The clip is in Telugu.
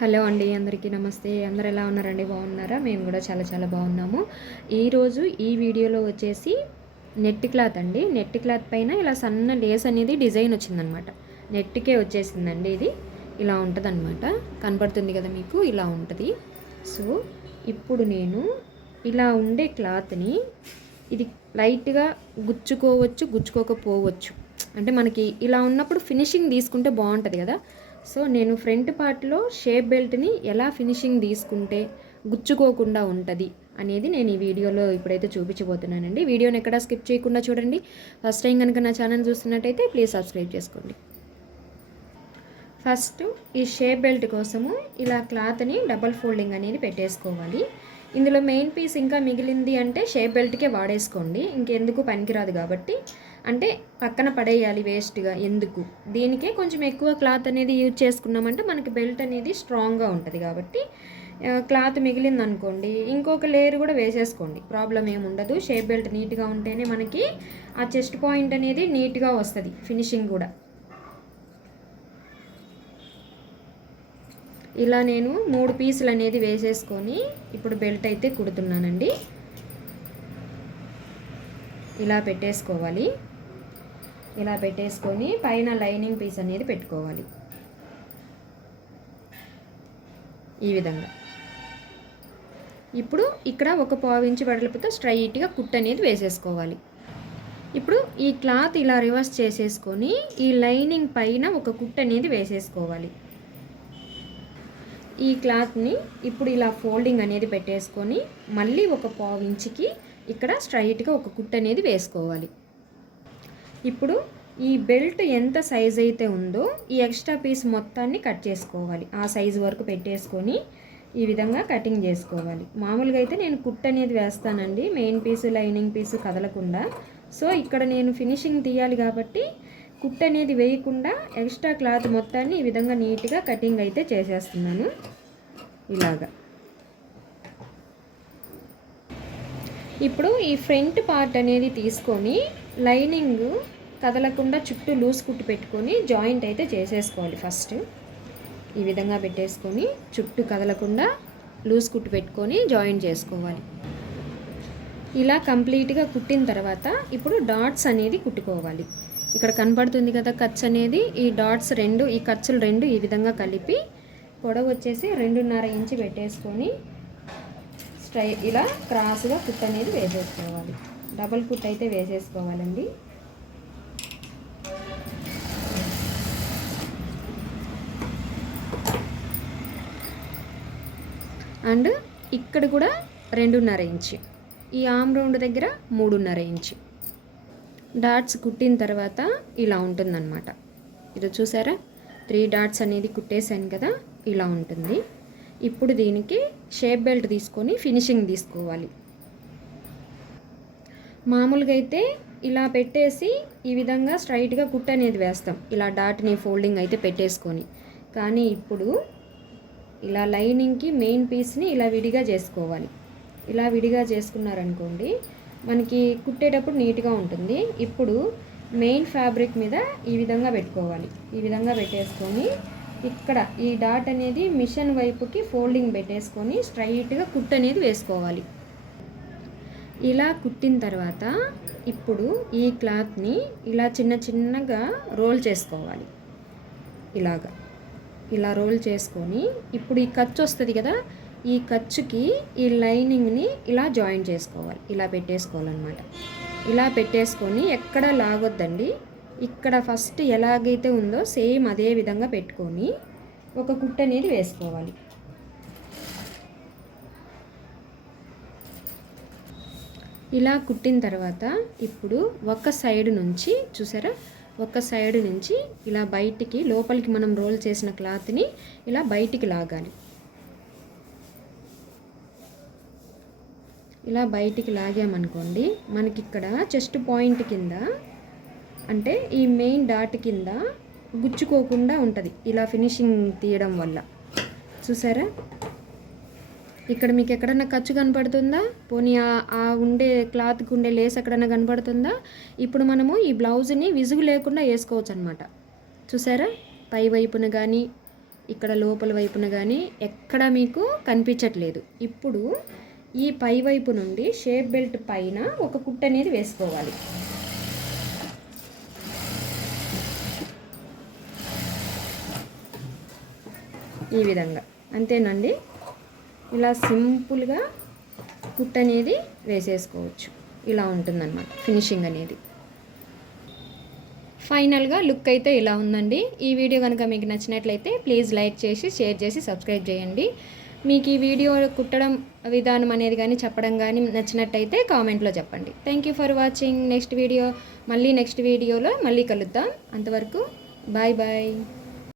హలో అండి అందరికీ నమస్తే. అందరు ఎలా ఉన్నారండి? బాగున్నారా? మేము కూడా చాలా చాలా బాగున్నాము. ఈరోజు ఈ వీడియోలో వచ్చేసి నెట్ క్లాత్ అండి. నెట్ క్లాత్ పైన ఇలా సన్న లేస్ అనేది డిజైన్ వచ్చిందనమాట. నెట్కే వచ్చేసిందండి ఇది. ఇలా ఉంటుందన్నమాట కనపడుతుంది కదా మీకు? ఇలా ఉంటుంది. సో ఇప్పుడు నేను ఇలా ఉండే క్లాత్ని ఇది లైట్గా గుచ్చుకోవచ్చు గుచ్చుకోకపోవచ్చు. అంటే మనకి ఇలా ఉన్నప్పుడు ఫినిషింగ్ తీసుకుంటే బాగుంటుంది కదా? సో నేను ఫ్రంట్ పార్ట్లో షేప్ బెల్ట్ని ఎలా ఫినిషింగ్ తీసుకుంటే గుచ్చుకోకుండా ఉంటుంది అనేది నేను ఈ వీడియోలో ఇప్పుడైతే చూపించబోతున్నానండి. వీడియోని ఎక్కడ స్కిప్ చేయకుండా చూడండి. ఫస్ట్ టైం కనుక నా ఛానల్ చూస్తున్నట్టయితే ప్లీజ్ సబ్స్క్రైబ్ చేసుకోండి. ఫస్ట్ ఈ షేప్ బెల్ట్ కోసము ఇలా క్లాత్ని డబల్ ఫోల్డింగ్ అనేది పెట్టేసుకోవాలి. ఇందులో మెయిన్ పీస్ ఇంకా మిగిలింది అంటే షేప్ బెల్ట్కే వాడేసుకోండి. ఇంకెందుకు పనికిరాదు కాబట్టి అంటే పక్కన పడేయాలి వేస్ట్గా ఎందుకు? దీనికే కొంచెం ఎక్కువ క్లాత్ అనేది యూజ్ చేసుకున్నామంటే మనకి బెల్ట్ అనేది స్ట్రాంగ్గా ఉంటుంది కాబట్టి క్లాత్ మిగిలింది అనుకోండి ఇంకొక లేయర్ కూడా వేసేసుకోండి. ప్రాబ్లం ఏముండదు షేప్ బెల్ట్ నీట్గా ఉంటేనే మనకి ఆ చెస్ట్ పాయింట్ అనేది నీట్గా వస్తుంది. ఫినిషింగ్ కూడా. ఇలా నేను మూడు పీసులు అనేది వేసేసుకొని ఇప్పుడు బెల్ట్ అయితే కుడుతున్నానండి. ఇలా పెట్టేసుకోవాలి. ఇలా పెట్టేసుకొని పైన లైనింగ్ పీస్ అనేది పెట్టుకోవాలి. ఈ విధంగా. ఇప్పుడు ఇక్కడ ఒక పావు ఇంచు వెడల్పుతో స్ట్రైట్గా కుట్ అనేది వేసేసుకోవాలి. ఇప్పుడు ఈ క్లాత్ ఇలా రివర్స్ చేసేసుకొని ఈ లైనింగ్ పైన ఒక కుట్ అనేది వేసేసుకోవాలి. ఈ క్లాత్ని ఇప్పుడు ఇలా ఫోల్డింగ్ అనేది పెట్టేసుకొని మళ్ళీ ఒక పావు ఇంచుకి ఇక్కడ స్ట్రైట్గా ఒక కుట్ అనేది వేసుకోవాలి. ఇప్పుడు ఈ బెల్ట్ ఎంత సైజ్ అయితే ఉందో ఈ ఎక్స్ట్రా పీస్ మొత్తాన్ని కట్ చేసుకోవాలి. ఆ సైజు వరకు పెట్టేసుకొని ఈ విధంగా కటింగ్ చేసుకోవాలి. మామూలుగా అయితే నేను కుట్ అనేది వేస్తానండి. మెయిన్ పీసు లైనింగ్ పీసు కదలకుండా. సో ఇక్కడ నేను ఫినిషింగ్ తీయాలి కాబట్టి కుట్ అనేది వేయకుండా ఎక్స్ట్రా క్లాత్ మొత్తాన్ని ఈ విధంగా నీట్గా కటింగ్ అయితే చేసేస్తున్నాను. ఇలాగా. ఇప్పుడు ఈ ఫ్రంట్ పార్ట్ అనేది తీసుకొని లైనింగ్ కదలకుండా చుట్టూ లూజ్ కుట్టు పెట్టుకొని జాయింట్ అయితే చేసేసుకోవాలి ఫస్ట్. ఈ విధంగా పెట్టేసుకొని చుట్టూ కదలకుండా లూజ్ కుట్టు పెట్టుకొని జాయింట్ చేసుకోవాలి. ఇలా కంప్లీట్గా కుట్టిన తర్వాత ఇప్పుడు డాట్స్ అనేది కుట్టుకోవాలి. ఇక్కడ కనపడుతుంది కదా ఖర్చు అనేది. ఈ డాట్స్ రెండు ఈ ఖర్చులు రెండు ఈ విధంగా కలిపి పొడవు వచ్చేసి రెండున్నర ఇంచు పెట్టేసుకొని స్ట్రై ఇలా క్రాస్గా కుట్ అనేది వేసేసుకోవాలి. డబల్ కుట్ అయితే వేసేసుకోవాలండి. అండ్ ఇక్కడ కూడా రెండున్నర ఇంచు. ఈ ఆమ్ రౌండ్ దగ్గర మూడున్నర ఇంచు. డాట్స్ కుట్టిన తర్వాత ఇలా ఉంటుందన్నమాట. ఇది చూసారా? త్రీ డాట్స్ అనేది కుట్టేశాను కదా ఇలా ఉంటుంది. ఇప్పుడు దీనికి షేప్ బెల్ట్ తీసుకొని ఫినిషింగ్ తీసుకోవాలి. మామూలుగా అయితే ఇలా పెట్టేసి ఈ విధంగా స్ట్రైట్గా కుట్ అనేది వేస్తాం. ఇలా డాట్ని ఫోల్డింగ్ అయితే పెట్టేసుకొని. కానీ ఇప్పుడు ఇలా లైనింగ్కి మెయిన్ పీస్ని ఇలా విడిగా చేసుకోవాలి. ఇలా విడిగా చేసుకున్నారనుకోండి మనకి కుట్టేటప్పుడు నీట్గా ఉంటుంది. ఇప్పుడు మెయిన్ ఫ్యాబ్రిక్ మీద ఈ విధంగా పెట్టుకోవాలి. ఈ విధంగా పెట్టేసుకొని ఇక్కడ ఈ డాట్ అనేది మిషన్ వైపుకి ఫోల్డింగ్ పెట్టేసుకొని స్ట్రైట్గా కుట్ అనేది వేసుకోవాలి. ఇలా కుట్టిన తర్వాత ఇప్పుడు ఈ క్లాత్ని ఇలా చిన్న చిన్నగా రోల్ చేసుకోవాలి. ఇలాగా. ఇలా రోల్ చేసుకొని ఇప్పుడు ఈ ఖర్చు వస్తుంది కదా ఈ ఖర్చుకి ఈ లైనింగ్ని ఇలా జాయిన్ చేసుకోవాలి. ఇలా పెట్టేసుకోవాలన్నమాట. ఇలా పెట్టేసుకొని ఎక్కడ లాగొద్దండి ఇక్కడ ఫస్ట్ ఎలాగైతే ఉందో సేమ్ అదే విధంగా పెట్టుకొని ఒక కుట్ట అనేది వేసుకోవాలి. ఇలా కుట్టిన తర్వాత ఇప్పుడు ఒక సైడ్ నుంచి చూసారా? ఒక సైడ్ నుంచి ఇలా బయటికి లోపలికి మనం రోల్ చేసిన క్లాత్ని ఇలా బయటికి లాగాలి. ఇలా బయటికి లాగామనుకోండి మనకి ఇక్కడ చెస్ట్ పాయింట్ కింద అంటే ఈ మెయిన్ డాట్ కింద గుచ్చుకోకుండా ఉంటుంది. ఇలా ఫినిషింగ్ తీయడం వల్ల. చూసారా? ఇక్కడ మీకు ఎక్కడన్నా ఖర్చు కనపడుతుందా? పోనీ ఆ- ఉండే క్లాత్కి ఉండే లేస్ ఎక్కడన్నా కనపడుతుందా? ఇప్పుడు మనము ఈ బ్లౌజ్ని విసుగు లేకుండా వేసుకోవచ్చు అనమాట చూసారా? పై వైపున కానీ ఇక్కడ లోపల వైపున కానీ ఎక్కడ మీకు కనిపించట్లేదు. ఇప్పుడు ఈ పై వైపు నుండి షేప్ బెల్ట్ పైన ఒక కుట్ట అనేది వేసుకోవాలి. ఈ విధంగా. అంతేనండి? ఇలా సింపుల్గా కుట్ అనేది వేసేసుకోవచ్చు. ఇలా ఉంటుందన్నమాట ఫినిషింగ్ అనేది. ఫైనల్గా లుక్ అయితే ఇలా ఉందండి. ఈ వీడియో కనుక మీకు నచ్చినట్లయితే ప్లీజ్ లైక్ చేసి షేర్ చేసి సబ్స్క్రైబ్ చేయండి. మీకు ఈ వీడియో కుట్టడం విధానం అనేది కానీ చెప్పడం కానీ నచ్చినట్టయితే కామెంట్లో చెప్పండి. Thank you for watching next video మళ్ళీ నెక్స్ట్ వీడియోలో మళ్ళీ కలుద్దాం. అంతవరకు బాయ్ బాయ్